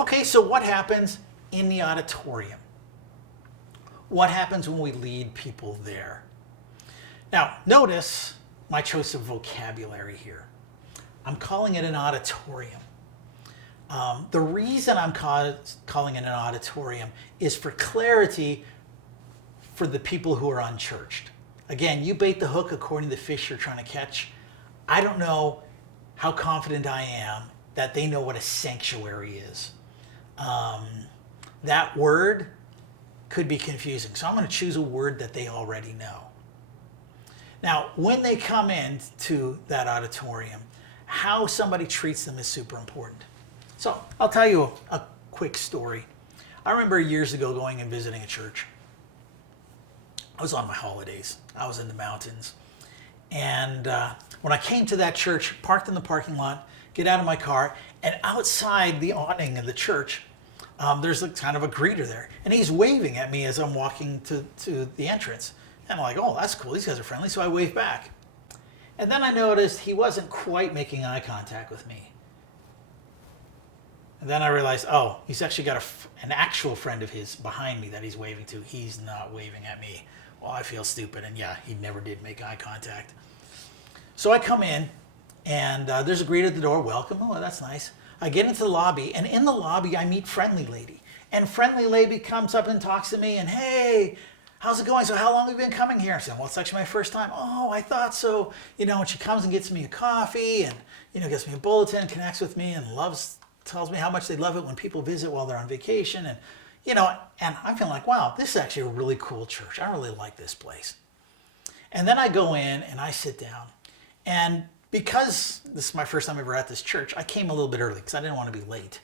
Okay, so what happens in the auditorium? What happens when we lead people there? Now, notice my choice of vocabulary here. I'm calling it an auditorium. The reason I'm calling it an auditorium is for clarity for the people who are unchurched. Again, you bait the hook according to the fish you're trying to catch. I don't know how confident I am that they know what a sanctuary is. That word could be confusing, so I'm going to choose a word that they already know. Now, when they come into that auditorium, how somebody treats them is super important. So I'll tell you a quick story. I remember years ago going and visiting a church. I was on my holidays. I was in the mountains. And when I came to that church, parked in the parking lot, get out of my car, and outside the awning of the church, there's kind of a greeter there. And he's waving at me as I'm walking to the entrance. And I'm like, oh, that's cool. These guys are friendly. So I wave back. And then I noticed he wasn't quite making eye contact with me. And then I realized, oh, he's actually got an actual friend of his behind me that he's waving to. He's not waving at me. Well, I feel stupid. And yeah, he never did make eye contact. So I come in, and there's a greeter at the door. Welcome. Oh, that's nice. I get into the lobby, and in the lobby, I meet Friendly Lady. And Friendly Lady comes up and talks to me, and hey, how's it going? So how long have you been coming here? I said, well, it's actually my first time. Oh, I thought so. And she comes and gets me a coffee and, gets me a bulletin, connects with me and tells me how much they love it when people visit while they're on vacation. And, and I'm feeling like, wow, this is actually a really cool church. I really like this place. And then I go in and I sit down. And because this is my first time ever at this church, I came a little bit early because I didn't want to be late.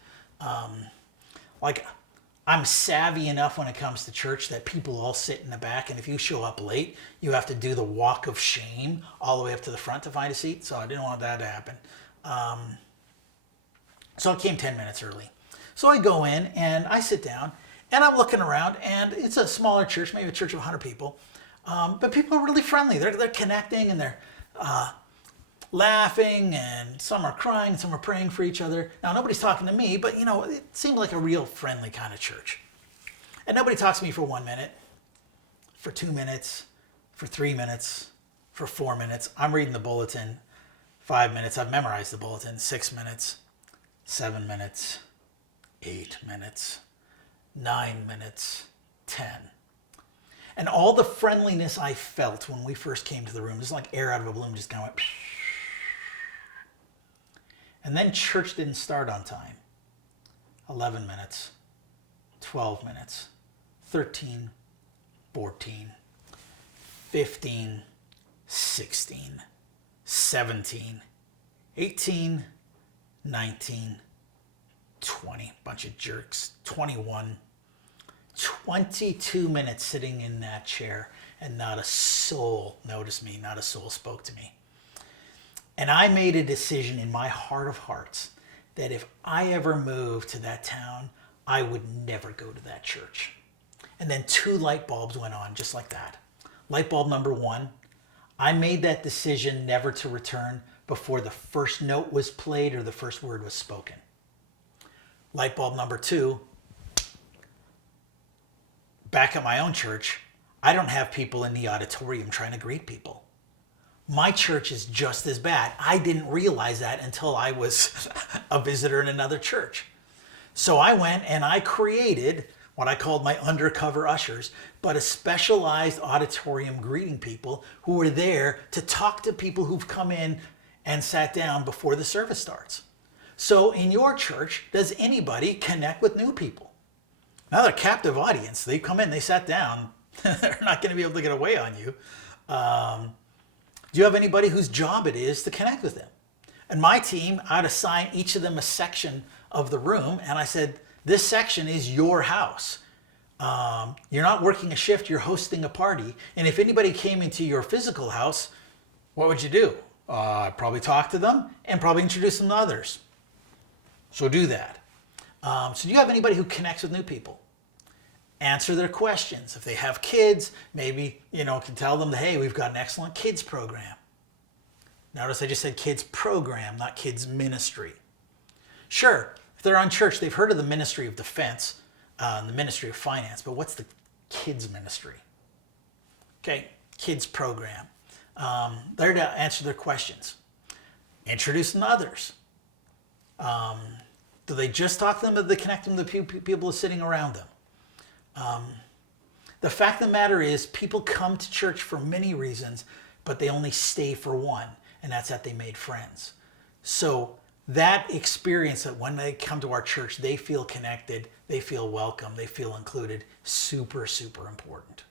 I'm savvy enough when it comes to church that people all sit in the back, and if you show up late, you have to do the walk of shame all the way up to the front to find a seat, so I didn't want that to happen. So I came 10 minutes early. So I go in, and I sit down, and I'm looking around, and it's a smaller church, maybe a church of 100 people, but people are really friendly. They're connecting, and they're laughing, and some are crying, some are praying for each other. Now, nobody's talking to me, but, it seemed like a real friendly kind of church. And nobody talks to me for 1 minute, for 2 minutes, for 3 minutes, for 4 minutes. I'm reading the bulletin, 5 minutes. I've memorized the bulletin, 6 minutes, 7 minutes, 8 minutes, 9 minutes, 10. And all the friendliness I felt when we first came to the room, just like air out of a balloon, just kind of went. And then church didn't start on time. 11 minutes, 12 minutes, 13, 14, 15, 16, 17, 18, 19, 20, bunch of jerks, 21, 22 minutes sitting in that chair, and not a soul noticed me, not a soul spoke to me. And I made a decision in my heart of hearts that if I ever moved to that town, I would never go to that church. And then 2 light bulbs went on just like that. Light bulb number 1, I made that decision never to return before the first note was played or the first word was spoken. Light bulb number 2, back at my own church, I don't have people in the auditorium trying to greet people. My church is just as bad. I didn't realize that until I was a visitor in another church. So I went and I created what I called my undercover ushers, but a specialized auditorium greeting people who were there to talk to people who've come in and sat down before the service starts. So in your church, does anybody connect with new people? Now they're a captive audience. They come in, they sat down. They're not going to be able to get away on you. Do you have anybody whose job it is to connect with them? And my team, I'd assign each of them a section of the room, and I said, this section is your house. You're not working a shift, you're hosting a party. And if anybody came into your physical house, what would you do? Probably talk to them and probably introduce them to others. So do that. So do you have anybody who connects with new people? Answer their questions. If they have kids, maybe, can tell them that, hey, we've got an excellent kids program. Notice I just said kids program, not kids ministry. Sure, they're unchurched, they've heard of the ministry of defense and the ministry of finance, but what's the kids ministry? Okay, kids program. They're to answer their questions. Introduce them to others. Do they just talk to them, or do they connect them to the people sitting around them? The fact of the matter is, people come to church for many reasons, but they only stay for one, and that's that they made friends. So that experience, that when they come to our church, they feel connected, they feel welcome, they feel included, super, super important.